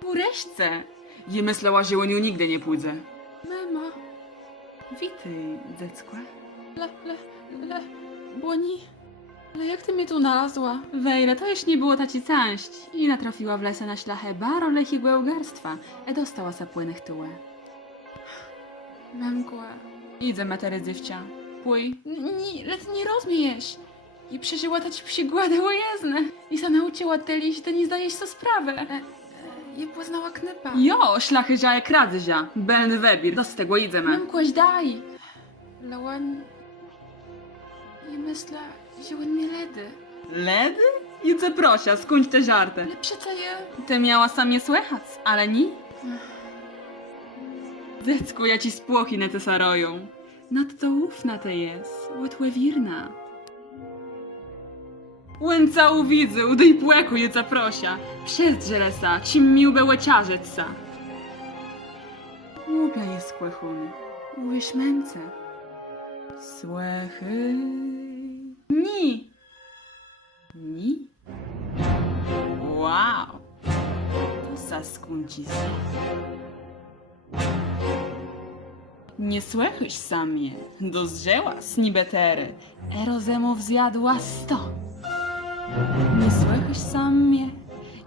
Purešce. Je myslela, že o niu nigdy nie pójdzie. Mama, Witaj, dziecko. Błoni, ale jak ty mnie tu znalazła? Wejle, to już nie było taci caść. I natrafiła w lesie na ślachę baro lechigłe ugarstwa. Dostała sa płynych tułę. Memkła. Idę, matery dziewcia. Pój. Ale ty nie rozumiesz. I przeżyła ta ci przygładę ojezne. I sa nauczyła tyle, że ty nie zdajesz sobie sprawy. I poznała knepa. Jo, ślachy żaje kradzy ża. Belny webir. Do z tego idziemy. Memkłaś daj. Lałań... I myślę, że on mnie ledy. Ledy? Idę prosia, skończ te żarty. Ale przecież je... Ty miała sam nie słychać, ale ni? Dziecku, ja ci spłochi na te saroją. Nadto ufna te jest, łotłe wirna. Łęca uwidzę, dej płeku je zaprosia. Przez żelesa, cim mił bełe ciarzec. Łupia jest kłechuny, uwierz męce. Słechy... Ni! Ni? Wow! To saskunci se. Nie słychać samie, dozrzała snibetery, erozemów zjadła 100. Nie słychać samie,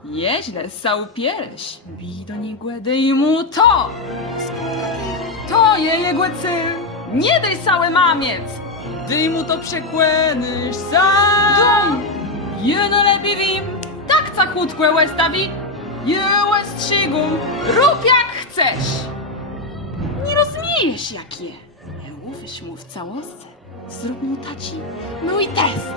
jeźle saupiereś, bij do niegłedy i mu to! To je jego cel, nie dej cały mamiec! Dej mu to przekłędysz sam! Jeno lepiej wim, tak ca chudkłe łestawi, jełe strzygum, rób jak chcesz! Nie rozumiesz jakie. Uwierz mu w całostce. Zrób mu taci mój test.